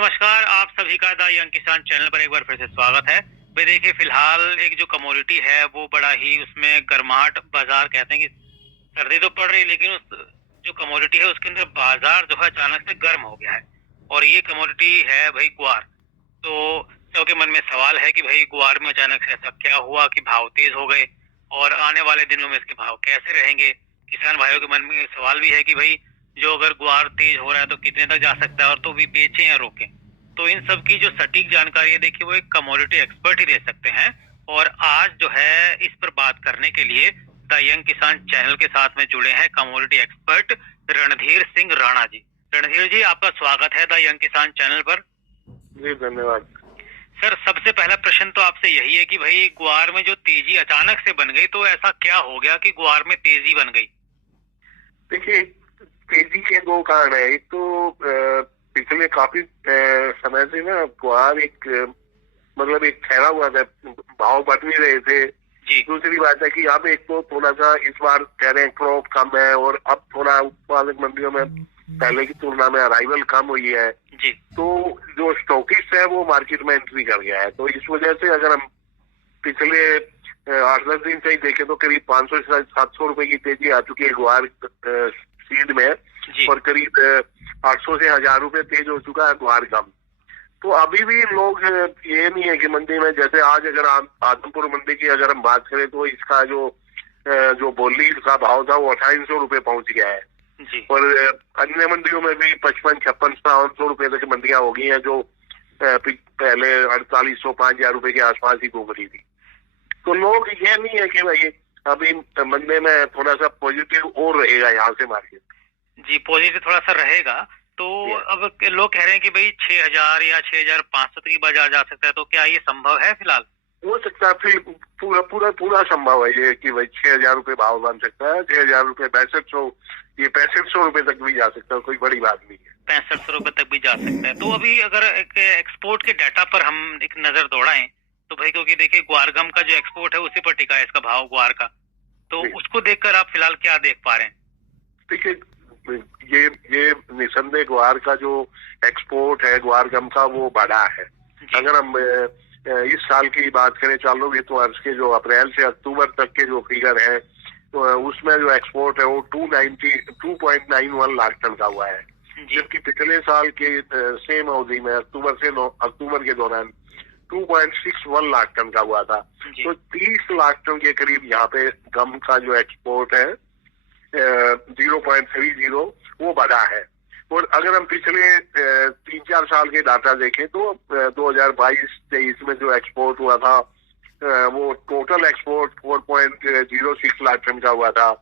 नमस्कार, आप सभी का द यंग किसान चैनल पर एक बार फिर से स्वागत है। भाई देखिए, फिलहाल एक जो कमोडिटी है वो बड़ा ही उसमें गर्माहट बाजार कहते हैं कि सर्दी तो पड़ रही है, लेकिन उस जो कमोडिटी है उसके अंदर बाजार जो है अचानक से गर्म हो गया है। और ये कमोडिटी है भाई ग्वार। तो सबके मन में सवाल है कि भाई ग्वार में अचानक से ऐसा क्या हुआ कि भाव तेज हो गए, और आने वाले दिनों में इसके भाव कैसे रहेंगे। किसान भाइयों के मन में सवाल भी है कि भाई जो अगर ग्वार तेज हो रहा है तो कितने तक जा सकता है, और तो भी बेचें या रोकें। तो इन सब की जो सटीक जानकारी है देखिए वो एक कमोडिटी एक्सपर्ट ही दे सकते हैं। और आज जो है इस पर बात करने के लिए द यंग किसान चैनल के साथ में जुड़े हैं कमोडिटी एक्सपर्ट रणधीर सिंह राणा जी। रणधीर जी, आपका स्वागत है द यंग किसान चैनल पर। जी धन्यवाद। सर, सबसे पहला प्रश्न तो आपसे यही है कि भाई ग्वार में जो तेजी अचानक से बन गई, तो ऐसा क्या हो गया कि ग्वार में तेजी बन गई? देखिए, तेजी के दो कारण है। एक तो पिछले काफी समय से ना ग्वार एक मतलब एक ठहरा हुआ था, भाव बढ़ नहीं रहे थे। दूसरी बात है कि अब एक तो थोड़ा सा इस बार कह रहे हैं क्रॉप कम है, और अब थोड़ा उत्पादक मंडियों में पहले की तुलना में अराइवल कम हुई है जी। तो जो स्टॉकिस्ट है वो मार्केट में एंट्री कर गया है। तो इस वजह से अगर हम पिछले 8-10 दिन से ही देखें तो करीब 500 से 700 रुपए की तेजी आ चुकी है ग्वार सीड में, और करीब 800 से 1000 रुपए तेज हो चुका है ग्वार गम। तो अभी भी लोग ये नहीं है कि मंडी में, जैसे आज अगर आदमपुर मंडी की अगर हम बात करें तो इसका जो बोली का भाव था वो 2800 रुपए पहुंच गया है जी। और अन्य मंडियों में भी 55, 56, 5700 रुपए तक मंडियां हो गई हैं, जो पहले 4800, 5000 रुपए के आसपास ही घूम रही थी। तो लोग ये नहीं है कि भाई अभी मंडे में थोड़ा सा पॉजिटिव और रहेगा यहाँ से मार्केट। जी, पॉजिटिव थोड़ा सा रहेगा। तो अब लोग कह रहे हैं कि भाई 6000 या 6500 तक की बाजार जा सकता है, तो क्या ये संभव है? फिलहाल हो सकता है, फिर पूरा संभव है ये कि भाई 6000 रुपए भाव बन सकता है। 6000 रुपए 6500, ये 6500 रुपए तक भी जा सकता है, कोई बड़ी बात नहीं है। 6500 रुपए तक भी जा सकता है। तो अभी अगर एक एक्सपोर्ट के डाटा पर हम एक नजर दौड़ाएं तो भाई, क्योंकि देखिए ग्वारगम का जो एक्सपोर्ट है उसी पर टिका है इसका भाव ग्वार का, तो उसको देखकर आप फिलहाल क्या देख पा रहे हैं? देखिए, ये निसंदेह ग्वार का जो एक्सपोर्ट है ग्वारगम का वो बढ़ा है। अगर हम इस साल की बात करें चालू वित्त वर्ष के जो अप्रैल से अक्टूबर तक के जो फिगर है तो उसमें जो एक्सपोर्ट है वो 2.91 लाख टन का हुआ है, जबकि पिछले साल के सेम अवधि में अक्टूबर के दौरान 2.61 लाख टन का हुआ था। तो 30 लाख टन के करीब यहाँ पे गम का जो एक्सपोर्ट है 0.30 वो बढ़ा है। और अगर हम पिछले 3-4 साल के डाटा देखें तो 2022-23 में जो एक्सपोर्ट हुआ था वो टोटल एक्सपोर्ट 4.06 लाख टन का हुआ था।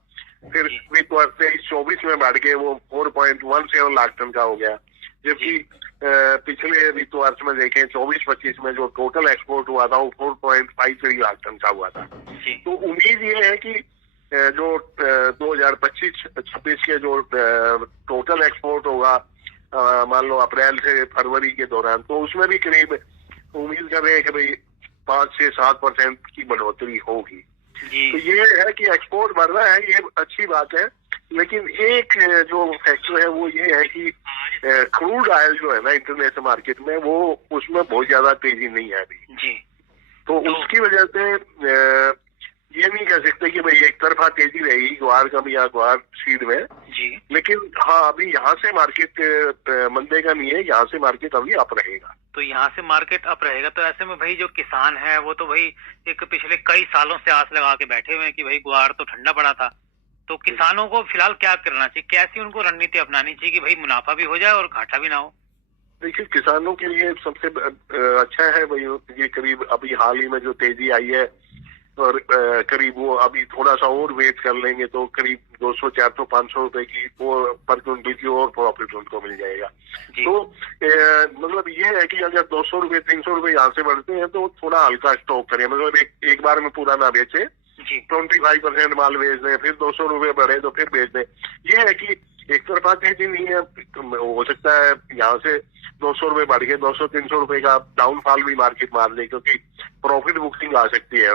फिर वित्त वर्ष 23-24 में बढ़ के वो 4.17 लाख टन का हो गया, जबकि पिछले वित्त वर्ष में देखें 24-25 में जो टोटल एक्सपोर्ट हुआ था वो 4.53 लाख टन का हुआ था। तो उम्मीद ये है कि जो 2025-26 के जो टोटल एक्सपोर्ट होगा मान लो अप्रैल से फरवरी के दौरान, तो उसमें भी करीब उम्मीद कर रहे हैं कि भाई 5 से 7% की बढ़ोतरी होगी। तो ये है कि एक्सपोर्ट बढ़ रहा है, ये अच्छी बात है। लेकिन एक जो फैक्टर है वो ये है कि क्रूड ऑयल जो है ना इंटरनेशनल मार्केट में, वो उसमें बहुत ज्यादा तेजी नहीं है अभी। तो उसकी वजह से ये नहीं कह सकते कि भाई एक तरफा तेजी रहेगी ग्वार कम या ग्वार सीड में जी। लेकिन हाँ, अभी यहाँ से मार्केट मंदे का नहीं है, यहाँ से मार्केट अभी अप रहेगा। तो यहाँ से मार्केट अप रहेगा। तो ऐसे में भाई जो किसान है वो तो भाई एक पिछले कई सालों से आस लगा के बैठे हुए हैं कि भाई ग्वार तो ठंडा पड़ा था। तो किसानों को फिलहाल क्या करना चाहिए? कैसी उनको रणनीति अपनानी चाहिए कि भाई मुनाफा भी हो जाए और घाटा भी ना हो? देखिए, किसानों के लिए सबसे अच्छा है भाई ये करीब अभी हाल ही में जो तेजी आई है, और करीब वो अभी थोड़ा सा और वेट कर लेंगे तो करीब 200, 400, 500 रुपए की वो पर क्विंटल की और प्रॉफिट उनको मिल जाएगा। तो मतलब ये है कि अगर 200 रुपए 300 रुपए यहाँ से बढ़ते हैं तो थोड़ा हल्का स्टॉक करें, मतलब एक बार में पूरा ना बेचे, 25% माल बेच दें, फिर 200 रुपए बढ़े तो फिर बेच दें। ये है कि एक तरफा तेजी नहीं है, हो सकता है यहाँ से 200 रुपए बढ़ के 200-300 रुपए का डाउनफॉल भी मार्केट मार दे, क्योंकि प्रॉफिट बुकिंग आ सकती है।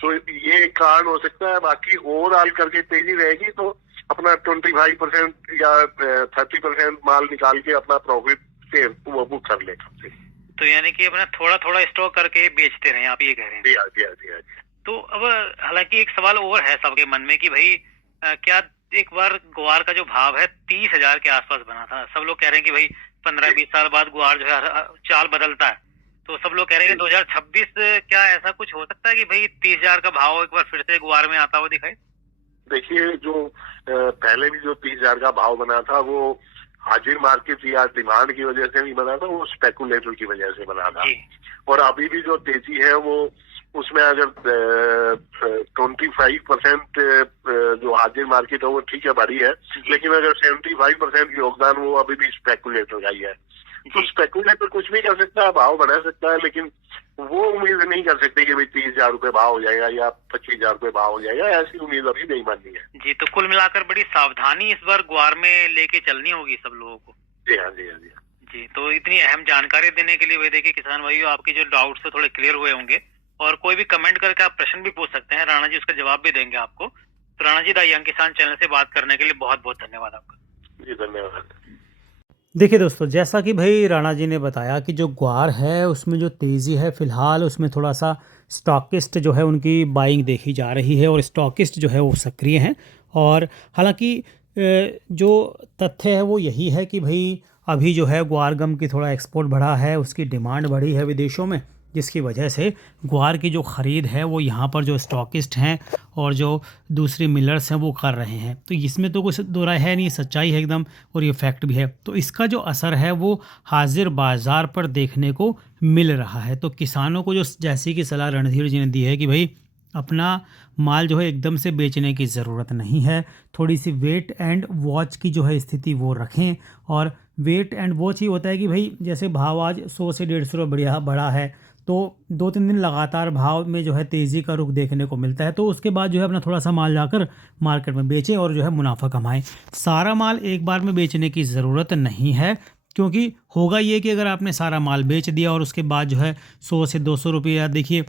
तो ये कारण हो सकता है। बाकी ओवरऑल करके तेजी रहेगी तो अपना 25% या 30% माल निकाल के अपना प्रॉफिट से वो वो कर ले कम से। तो यानी कि अपना थोड़ा थोड़ा स्टॉक करके बेचते रहे, आप ये कह रहे हैं? जी हाँ, जी हाँ, जी हाँ, जी। तो अब हालांकि एक सवाल और है सबके मन में कि भाई क्या एक बार ग्वार का जो भाव है 30,000 के आसपास बना था। सब लोग कह रहे हैं कि भाई 15-20 साल बाद ग्वार जो है चाल बदलता है, तो सब लोग कह रहे हैं कि 2026 क्या ऐसा कुछ हो सकता है कि भाई 30,000 का भाव एक बार फिर से ग्वार में आता हुआ दिखाई? देखिए, जो पहले भी जो 30,000 का भाव बना था वो हाजिर मार्केट या डिमांड की वजह से नहीं बना था, वो स्पेकुलेटर की वजह से बना था। और अभी भी जो तेजी है वो उसमें अगर 25% जो हाजिर मार्केट है वो ठीक है, बढ़ी है, लेकिन अगर 75% योगदान वो अभी भी स्पेकुलेटर का ही है। तो स्पेकुलेटर कुछ भी कर सकता है, भाव बढ़ा सकता है, लेकिन वो उम्मीद नहीं कर सकते कि भाई 30,000 रुपये भाव हो जाएगा या 25,000 रुपये भाव हो जाएगा। ऐसी उम्मीद अभी नहीं माननी है। जी, तो कुल मिलाकर बड़ी सावधानी इस बार ग्वार में लेके चलनी होगी सब लोगों को। जी हाँ, जी हाँ, जी हाँ। जी, तो इतनी अहम जानकारी देने के लिए भाई देखिए किसान भाइयों, आपके जो डाउट्स थे थोड़े क्लियर हुए होंगे, और कोई भी कमेंट करके आप प्रश्न भी पूछ सकते हैं, राणा जी उसका जवाब भी देंगे आपको। तो राणा जी, द यंग किसान चैनल से बात करने के लिए बहुत बहुत धन्यवाद आपका। जी, धन्यवाद। देखिए दोस्तों, जैसा कि भाई राणा जी ने बताया कि जो ग्वार है उसमें जो तेज़ी है फ़िलहाल उसमें थोड़ा सा स्टॉकिस्ट जो है उनकी बाइंग देखी जा रही है, और स्टॉकिस्ट जो है वो सक्रिय हैं। और हालांकि जो तथ्य है वो यही है कि भाई अभी जो है ग्वार गम की थोड़ा एक्सपोर्ट बढ़ा है, उसकी डिमांड बढ़ी है विदेशों में, जिसकी वजह से ग्वार की जो ख़रीद है वो यहाँ पर जो स्टॉकिस्ट हैं और जो दूसरी मिलर्स हैं वो कर रहे हैं। तो इसमें तो कुछ दो राय है नहीं, सच्चाई है एकदम, और ये फैक्ट भी है। तो इसका जो असर है वो हाजिर बाज़ार पर देखने को मिल रहा है। तो किसानों को जो जैसी की सलाह रणधीर जी ने दी है कि भाई अपना माल जो है एकदम से बेचने की ज़रूरत नहीं है, थोड़ी सी वेट एंड वॉच की जो है स्थिति वो रखें। और वेट एंड वॉच ही होता है कि भाई जैसे भाव आज 100 से 150 रुपये बढ़ा है, तो 2-3 दिन लगातार भाव में जो है तेज़ी का रुख देखने को मिलता है, तो उसके बाद जो है अपना थोड़ा सा माल जाकर मार्केट में बेचें और जो है मुनाफा कमाएं। सारा माल एक बार में बेचने की ज़रूरत नहीं है, क्योंकि होगा ये कि अगर आपने सारा माल बेच दिया और उसके बाद जो है 100 से 200 रुपये या देखिए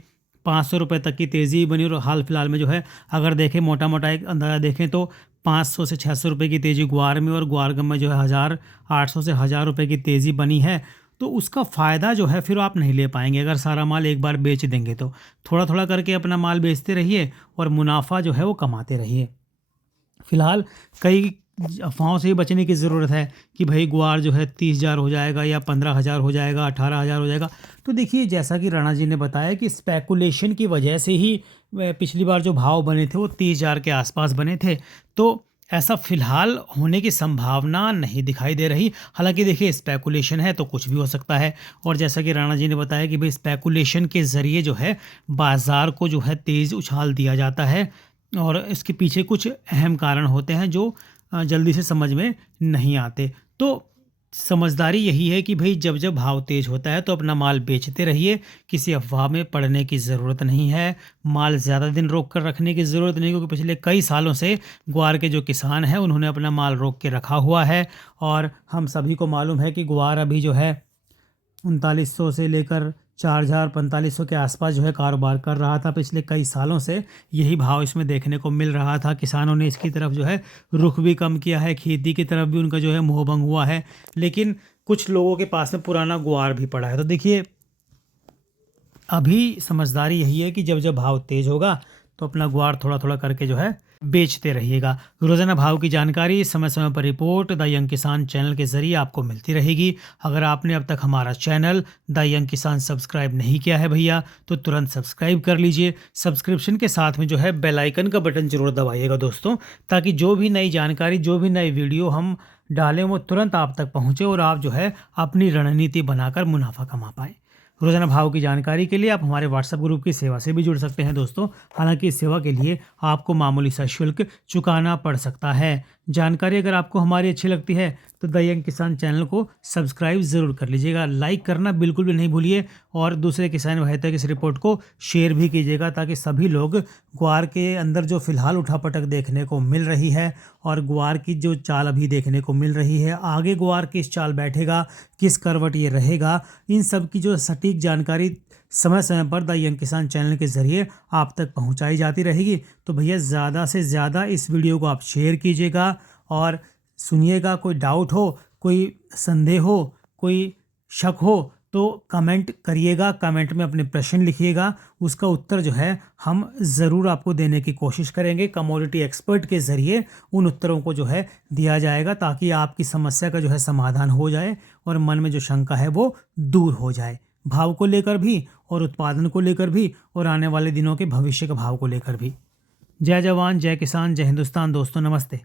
500 रुपये तक की तेज़ी बनी, और हाल फिलहाल में जो है अगर देखें मोटा मोटा एक अंदाज़ा देखें तो 500 से 600 रुपये की तेज़ी ग्वार में और ग्वार गम में जो है 1,800 से 1,000 रुपये की तेज़ी बनी है। तो उसका फ़ायदा जो है फिर आप नहीं ले पाएंगे अगर सारा माल एक बार बेच देंगे। तो थोड़ा थोड़ा करके अपना माल बेचते रहिए और मुनाफा जो है वो कमाते रहिए। फ़िलहाल कई अफवाहों से बचने की ज़रूरत है कि भाई ग्वार जो है 30,000 हो जाएगा या 15,000 हो जाएगा, 18,000 हो जाएगा। तो देखिए, जैसा कि राणा जी ने बताया कि स्पेकुलेशन की वजह से ही पिछली बार जो भाव बने थे वो 30,000 के आसपास बने थे। तो ऐसा फ़िलहाल होने की संभावना नहीं दिखाई दे रही। हालांकि देखिए, स्पेकुलेशन है तो कुछ भी हो सकता है, और जैसा कि राणा जी ने बताया कि भाई स्पेकुलेशन के ज़रिए जो है बाज़ार को जो है तेज़ उछाल दिया जाता है, और इसके पीछे कुछ अहम कारण होते हैं जो जल्दी से समझ में नहीं आते। तो समझदारी यही है कि भाई जब जब भाव तेज़ होता है तो अपना माल बेचते रहिए, किसी अफवाह में पड़ने की ज़रूरत नहीं है, माल ज़्यादा दिन रोक कर रखने की ज़रूरत नहीं, क्योंकि पिछले कई सालों से ग्वार के जो किसान हैं उन्होंने अपना माल रोक के रखा हुआ है। और हम सभी को मालूम है कि ग्वार अभी जो है 3900 से लेकर 4,000-4,500 के आसपास जो है कारोबार कर रहा था पिछले कई सालों से। यही भाव इसमें देखने को मिल रहा था। किसानों ने इसकी तरफ जो है रुख भी कम किया है, खेती की तरफ भी उनका जो है मोहभंग हुआ है, लेकिन कुछ लोगों के पास में पुराना ग्वार भी पड़ा है। तो देखिए, अभी समझदारी यही है कि जब जब भाव तेज़ होगा तो अपना ग्वार थोड़ा थोड़ा करके जो है बेचते रहिएगा। रोज़ाना भाव की जानकारी समय समय पर रिपोर्ट द यंग किसान चैनल के ज़रिए आपको मिलती रहेगी। अगर आपने अब तक हमारा चैनल द यंग किसान सब्सक्राइब नहीं किया है भैया, तो तुरंत सब्सक्राइब कर लीजिए। सब्सक्रिप्शन के साथ में जो है बेल आइकन का बटन ज़रूर दबाइएगा दोस्तों, ताकि जो भी नई जानकारी, जो भी नई वीडियो हम डालें वो तुरंत आप तक पहुँचे और आप जो है अपनी रणनीति बनाकर मुनाफा कमा पाएँ। रोज़ाना भाव की जानकारी के लिए आप हमारे व्हाट्सएप ग्रुप की सेवा से भी जुड़ सकते हैं दोस्तों। हालांकि इस सेवा के लिए आपको मामूली सा शुल्क चुकाना पड़ सकता है। जानकारी अगर आपको हमारी अच्छी लगती है तो द यंग किसान चैनल को सब्सक्राइब ज़रूर कर लीजिएगा, लाइक करना बिल्कुल भी नहीं भूलिए, और दूसरे किसान भाई तक इस रिपोर्ट को शेयर भी कीजिएगा, ताकि सभी लोग ग्वार के अंदर जो फ़िलहाल उठापटक देखने को मिल रही है और ग्वार की जो चाल अभी देखने को मिल रही है, आगे ग्वार किस चाल बैठेगा, किस करवट ये रहेगा, इन सब की जो सटीक जानकारी समय समय पर द यंग किसान चैनल के ज़रिए आप तक पहुंचाई जाती रहेगी। तो भैया ज़्यादा से ज़्यादा इस वीडियो को आप शेयर कीजिएगा और सुनिएगा। कोई डाउट हो, कोई संदेह हो, कोई शक हो तो कमेंट करिएगा, कमेंट में अपने प्रश्न लिखिएगा, उसका उत्तर जो है हम ज़रूर आपको देने की कोशिश करेंगे। कमोडिटी एक्सपर्ट के ज़रिए उन उत्तरों को जो है दिया जाएगा ताकि आपकी समस्या का जो है समाधान हो जाए और मन में जो शंका है वो दूर हो जाए, भाव को लेकर भी और उत्पादन को लेकर भी और आने वाले दिनों के भविष्य के भाव को लेकर भी। जय जवान, जय किसान, जय हिंदुस्तान दोस्तों, नमस्ते।